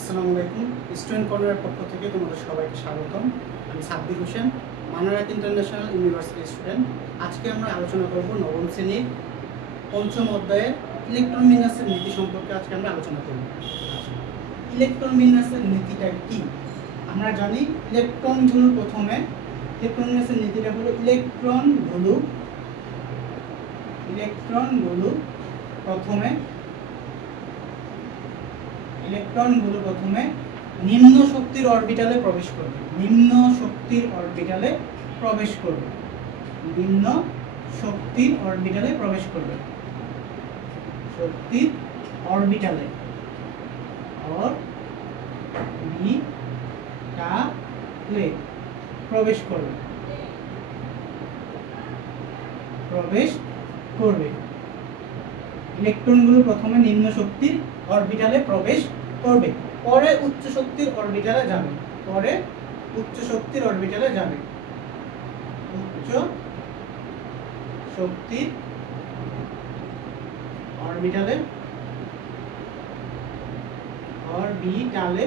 আসসালামু আলাইকুম। স্টুডেন্ট কর্নারের পক্ষ থেকে তোমাদের সবাইকে স্বাগতম। আমি সাব্বির হোসেন, মানারাক ইন্টারন্যাশনাল ইউনিভার্সিটির স্টুডেন্ট। আজকে আমরা আলোচনা করব নবম শ্রেণির পঞ্চম অধ্যায়ের ইলেকট্রন বিন্যাসের নীতি সম্পর্কে আজকে আমরা আলোচনা করব। ইলেকট্রন বিন্যাসের নীতিটা কি? আমরা জানি ইলেকট্রনগুলো প্রথমে ইলেকট্রন বিন্যাসের নীতিটা হলো ইলেকট্রনগুলো ইলেকট্রনগুলো প্রথমে ইলেকট্রনগুলো প্রথমে নিম্ন শক্তির অরবিটালে প্রবেশ করবে। নিম্ন শক্তির অরবিটালে প্রবেশ করবে। নিম্ন শক্তির অরবিটালে প্রবেশ করবে। শক্তির অরবিটালে অরবিটালে প্রবেশ করবে। প্রবেশ করবে। ইলেকট্রনগুলো প্রথমে নিম্ন শক্তির অরবিটালে প্রবেশ করবে। পরে উচ্চ শক্তির অরবিটালে যাবে। পরে উচ্চ শক্তির অরবিটালে যাবে। উচ্চ শক্তির অরবিটালে অরবিটালে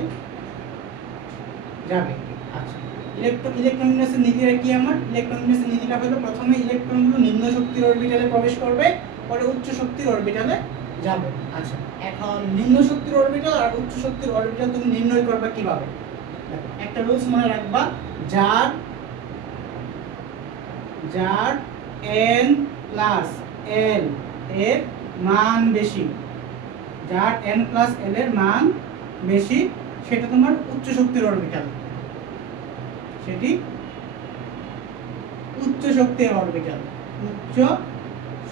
যাবে। আচ্ছা। ইলেকট্রন ইলেকট্রন বিন্যাসের নীতিটা কি আমার? ইলেকট্রন বিন্যাসের নীতিটা হলো প্রথমে ইলেকট্রনগুলো নিম্ন শক্তির অরবিটালে প্রবেশ করবে, পরে উচ্চ শক্তির অরবিটালে যাবে। আচ্ছা এখন নিম্ন শক্তির অরবিটাল আর উচ্চ শক্তির অরবিটাল তুমি নির্ণয় করবে কীভাবে? একটা রুলস মনে রাখবা, যার যার n প্লাস l এর মান বেশি, যার n প্লাস l এর মান বেশি, সেটা তোমার উচ্চ শক্তির অরবিটাল সেটি উচ্চ শক্তির অরবিটাল উচ্চ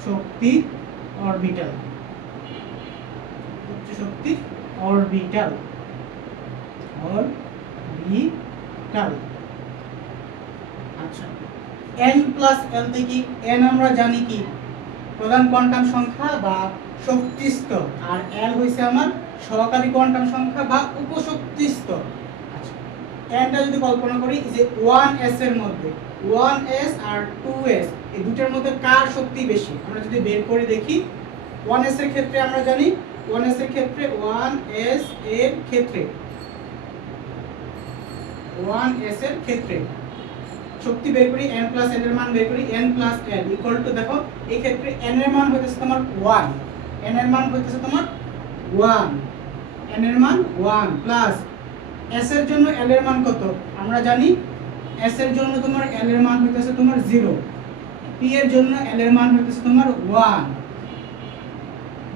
শক্তি অরবিটাল উচ্চ শক্তি অরবিটাল অরবিটাল আচ্ছা n প্লাস l থেকে n আমরা জানি কি? প্রধান কোয়ান্টাম সংখ্যা বা শক্তি স্তর। আর l হইছে আমার সহকারী কোয়ান্টাম সংখ্যা বা উপশক্তি স্তর। আচ্ছা nটা যদি কল্পনা করি যে 1s এর মধ্যে 1s আর 2s এই দুটোর মধ্যে কার শক্তি বেশি? আমরা যদি বের করে দেখি 1s এর ক্ষেত্রে আমরা জানি 1s এর ক্ষেত্রে 1s এর ক্ষেত্রে 1s এর ক্ষেত্রে শক্তি বের করি n প্লাস n এর মান বের করি n plus n equal to দেখো, এই ক্ষেত্রে n এর মান হইতেছে তোমার 1 n এর মান হইতেছে তোমার 1 n এর মান 1 প্লাস s এর জন্য l এর মান কত? আমরা জানি s এর জন্য তোমার l এর মান হইতেছে তোমার 0 p এর জন্য l এর মান হইতেছে তোমার 1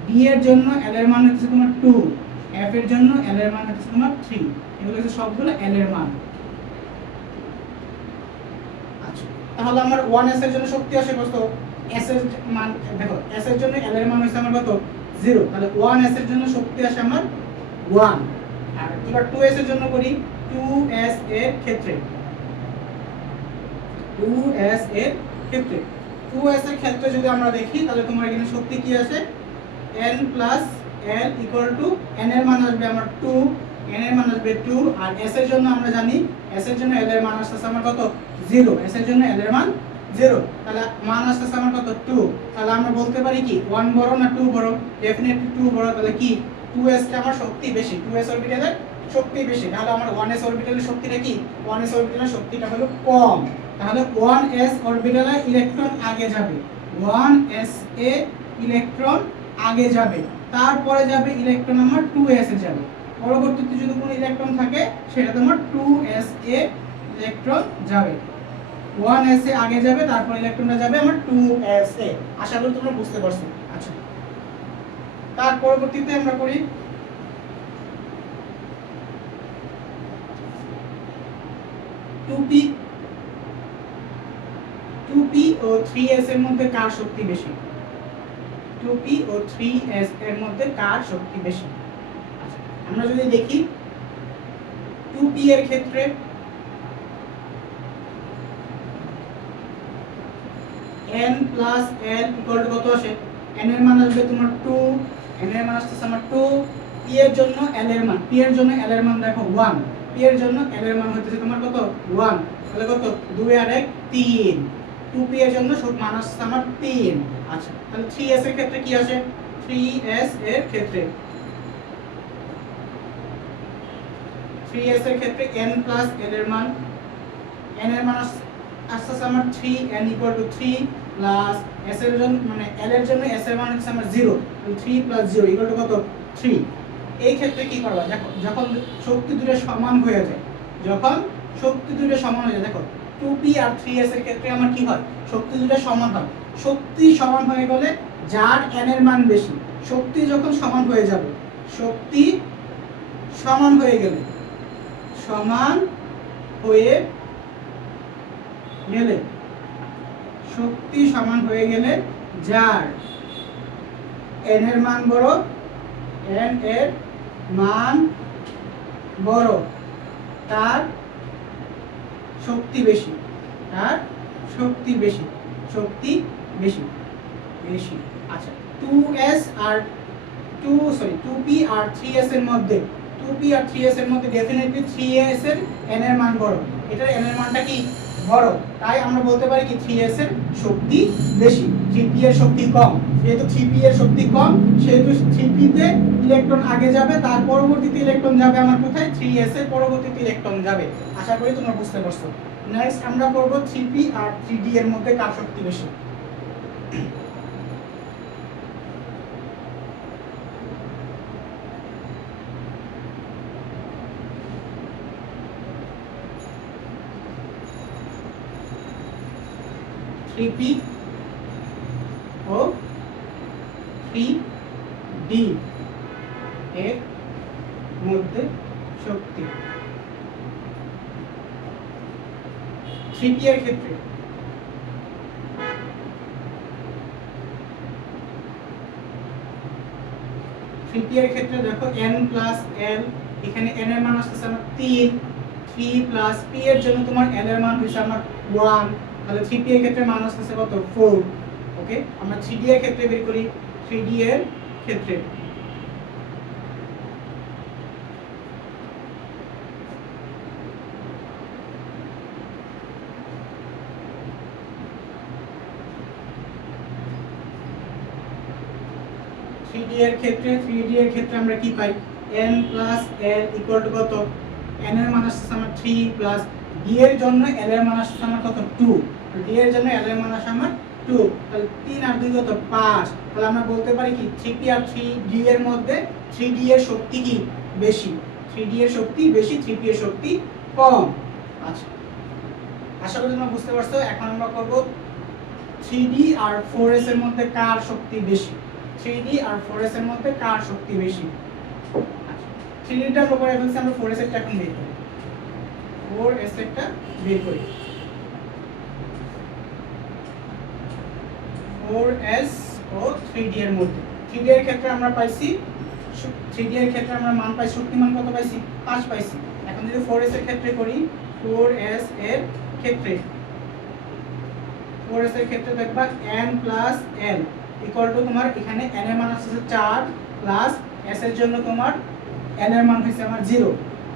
d এর জন্য l এর মান হচ্ছে তোমার 2 f এর জন্য l এর মান হচ্ছে তোমার 3 এগুলো হচ্ছে সবগুলো l এর মান। আচ্ছা তাহলে আমার 1s এর জন্য শক্তি আসে কত? S এর মান, দেখো, s এর জন্য l এর মান হচ্ছে আমার কত? 0 তাহলে 1s এর জন্য শক্তি আসে আমার 1 আর এবার 2s এর জন্য করি 2s এর ক্ষেত্রে। 2s এর ক্ষেত্রে। 2s এর ক্ষেত্রে যদি আমরা দেখি, তাহলে তোমার এখানে শক্তি কি আসে? N plus l equal to n এর মান আসবে আমার 2 n এর মান আসবে 2 আর s এর জন্য আমরা জানি s এর জন্য l এর মান আসছে আমার কত? 0 s এর জন্য l এর মান 0 তাহলে মান আসছে আমার কত? 2 তাহলে আমরা বলতে পারি কি 1 বড় না 2 বড়? ডেফিনেটলি 2 বড়। তাহলে কি? 2s টা আমার শক্তি বেশি। 2s অরবিটালের শক্তি বেশি। তাহলে আমার 1s অরবিটালের শক্তিটা কি? 1s অরবিটালের শক্তিটা হলো কম। তাহলে 1s অরবিটালে ইলেকট্রন আগে যাবে। 1s এ ইলেকট্রন আগে যাবে। তারপরে যাবে ইলেকট্রন আমার 2s এ যাবে। পরবর্তীতে যদি কোনো ইলেকট্রন থাকে, সেটা তোমার 2s এ ইলেকট্রন যাবে। 1s এ আগে যাবে, তারপর ইলেকট্রনটা যাবে আমার 2s এ আশা করি তোমরা বুঝতে পারছ। আচ্ছা। তার পরবর্তীতে আমরা করি টু পি টু পি ও থ্রি এস এর মধ্যে কার শক্তি বেশি? টু পি ও থ্রি এস এর মধ্যে কার শক্তি বেশি? আচ্ছা, আমরা যদি দেখি টু পি এর ক্ষেত্রে n plus l equal to কত আসে? n এর মান আসবে তোমার 2 n এর মান আসছে আমার 2 p এর জন্য l এর মান p এর জন্য l এর মান দেখো 1 p এর জন্য l এর মান হচ্ছে তোমার কত? 1 তাহলে কত? 2 আর 1 3 2p এর জন্য সব মান আমার 3 আচ্ছা তাহলে 3s এর ক্ষেত্রে কি আসে 3s এর ক্ষেত্রে। থ্রি এস এর ক্ষেত্রে এন প্লাস এল এর মান। এন এর মান আস- আস্তে আস্তে আমার three N equal to three plus S এর জন্য মানে এল এর জন্য এস এর মান হচ্ছে আমার zero three plus zero equal to কত? থ্রি এই ক্ষেত্রে কি করবা দেখো, যখন শক্তি দুটো সমান হয়ে যায়, যখন শক্তি দুটো সমান হয়ে যায়, দেখো টু পি আর থ্রি এস এর ক্ষেত্রে আমার কি হয়? শক্তি দুটো সমান হয়। শক্তি সমান হয়ে গেলে যার এন এর মান বেশি, শক্তি যখন সমান হয়ে যাবে, শক্তি সমান হয়ে গেলে, সমান হয়ে গেলে, শক্তি সমান হয়ে গেলে যার এন এর মান বড় এন এর মান বড়, তার শক্তি বেশি। তার শক্তি বেশি শক্তি বেশি বেশি। আচ্ছা টু এস আর টু সরি টু পি আর থ্রি এস এর মধ্যে টু পি আর থ্রি এস এর মধ্যে ডেফিনেটলি থ্রি এস এর এন এর মান বড়। এটার এন এর মানটা কি? বড় তাই আমরা বলতে পারি কি থ্রি এস এর শক্তি বেশি থ্রি পি এর শক্তি কম। যেহেতু থ্রি পি এর শক্তি কম, সেহেতু থ্রি পিতে ইলেকট্রন আগে যাবে, তার পরবর্তীতে ইলেকট্রন যাবে আমার কোথায়? থ্রি এস এর পরবর্তীতে ইলেকট্রন যাবে। আশা করি তোমরা বুঝতে পারছ। নেক্সট আমরা করব থ্রি পি আর থ্রি ডি এর মধ্যে কার শক্তি বেশি? থ্রি পি ও থ্রি ডি এর মধ্যে শক্তি। থ্রি এর ক্ষেত্রে। এর ক্ষেত্রে দেখো এন প্লাস এল এখানে এন এর মান আসতেছে আমার তিন থ্রি প্লাস পি এর জন্য তোমার এল এর মান হচ্ছে আমার ওয়ান তাহলে থ্রি পি এর ক্ষেত্রে মান আসতেছে কত? ফোর ওকে আমরা থ্রি ডি এর ক্ষেত্রে বের করি থ্রি ডি এর ক্ষেত্রে। থ্রি ডি এর ক্ষেত্রে থ্রি ডি এর ক্ষেত্রে আমরা কি পাই? n plus l equal to কত? n এর মান আসছে আমার 3 প্লাস d এর জন্য l এর মান আসছে আমার কত? 2 d এর জন্য l এর মান আসছে আমার 2 তাহলে 3 আর 2 কত? 5 তাহলে আমরা বলতে পারি কি? 3p আর 3d এর মধ্যে 3d এর শক্তি কি? বেশি। 3d এর শক্তি বেশি 3p এর শক্তি কম। আচ্ছা। আশা করি তোমরা বুঝতে পারছ। এখন আমরা করব 3d আর 4s এর মধ্যে কার শক্তি বেশি? 3d আর 4s এর মধ্যে কার শক্তি বেশি? আচ্ছা। 3d টা আমরা করে আমরা 4s এরটা এখন বের করি। 4s এরটা বের করি। 4s ও 3d এর মধ্যে। 3d এর ক্ষেত্রে আমরা পাইছি 3d এর ক্ষেত্রে আমরা মান পাই শক্তি মান কত পাইছি? 5 পাইছি। এখন যদি 4s এর ক্ষেত্রে করি 4s এর ক্ষেত্রে। 4s এর ক্ষেত্রে দেখবা n plus l equal to তোমার এখানে n এর মান আসছে 4 প্লাস s এর জন্য তোমার n এর মান হইছে আমার 0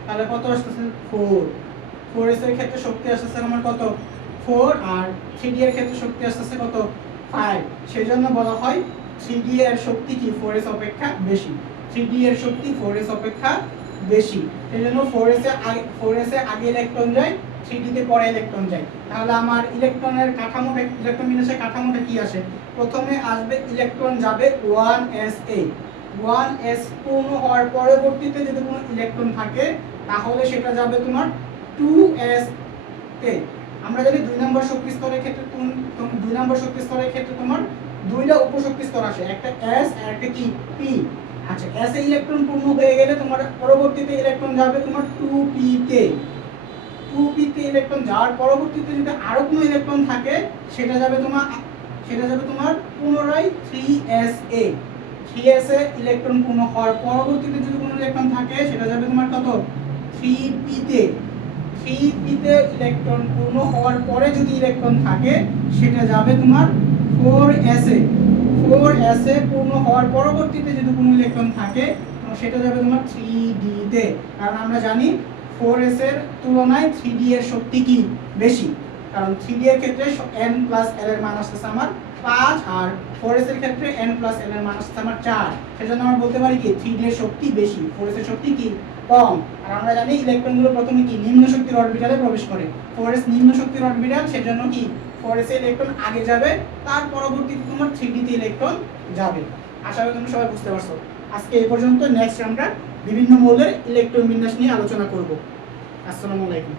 তাহলে কত আসছে 4 4s এর ক্ষেত্রে শক্তি আসছে আমার কত? 4 আর 3d এর ক্ষেত্রে শক্তি আসছে কত? 5 সেজন্য বলা হয় 3d এর শক্তি কি? 4s অপেক্ষা বেশি। 3d এর শক্তি 4s অপেক্ষা বেশি। সেজন্য 4s এ আগে 4s এ আগে ইলেকট্রন যায় 3d তে পরে ইলেকট্রন যায়। তাহলে আমার ইলেকট্রনের কাঠামোটা ইলেকট্রন বিন্যাসের কাঠামোটা কি আসে? প্রথমে আসবে ইলেকট্রন যাবে 1sa 1s পূর্ণ হওয়ার পরবর্তীতে যদি কোনো ইলেকট্রন থাকে, তাহলে সেটা যাবে তোমার 2s তে আমরা জানি দুই নম্বর শক্তি স্তরের ক্ষেত্রে দুই নম্বর শক্তি স্তরের ক্ষেত্রে তোমার দুইটা উপশক্তি স্তর আসে একটা s আর একটা কি p আচ্ছা s এ ইলেকট্রন পূর্ণ হয়ে গেলে তোমার পরবর্তীতে ইলেকট্রন যাবে তোমার 2p তে 2p তে ইলেকট্রন যাওয়ার পরবর্তীতে যদি আরও কোনো ইলেকট্রন থাকে, সেটা যাবে তোমার, সেটা যাবে তোমার পুনরায় 3sa 3sa ইলেকট্রন পূর্ণ হওয়ার পরবর্তীতে যদি কোনো ইলেকট্রন থাকে, সেটা যাবে তোমার কত? 3p তে 3p তে ইলেকট্রন পূর্ণ হওয়ার পরে যদি ইলেকট্রন থাকে, সেটা যাবে তোমার 4sa 4sa পূর্ণ হওয়ার পরবর্তীতে যদি কোনো ইলেকট্রন থাকে সেটা যাবে তোমার 3d তে। কারণ আমরা জানি 4s এর তুলনায় 3d এর শক্তি কি বেশি? কারণ 3d এর ক্ষেত্রে n প্লাস l এর মান আসছে আমার পাঁচ, আর ফোর এস এর ক্ষেত্রে এন প্লাস এন এর মান হচ্ছে আমার চার। সেজন্য আমরা বলতে পারি কি থ্রি ডি এর শক্তি বেশি। ফোর এস এর শক্তি কি? কম। আর আমরা জানি ইলেকট্রনগুলো প্রথমে কি? নিম্ন শক্তির অরবিটালে প্রবেশ করে। ফোর নিম্ন শক্তির অরবিটাল সেজন্য কি? ফোর ইলেকট্রন আগে যাবে, তার পরবর্তীতে তোমার থ্রি ডিতে ইলেকট্রন যাবে। আশা করি তোমরা সবাই বুঝতে পারছ। আজকে এই পর্যন্ত নেক্সট আমরা বিভিন্ন মৌলের ইলেকট্রন বিন্যাস নিয়ে আলোচনা করব। আসসালামু আলাইকুম।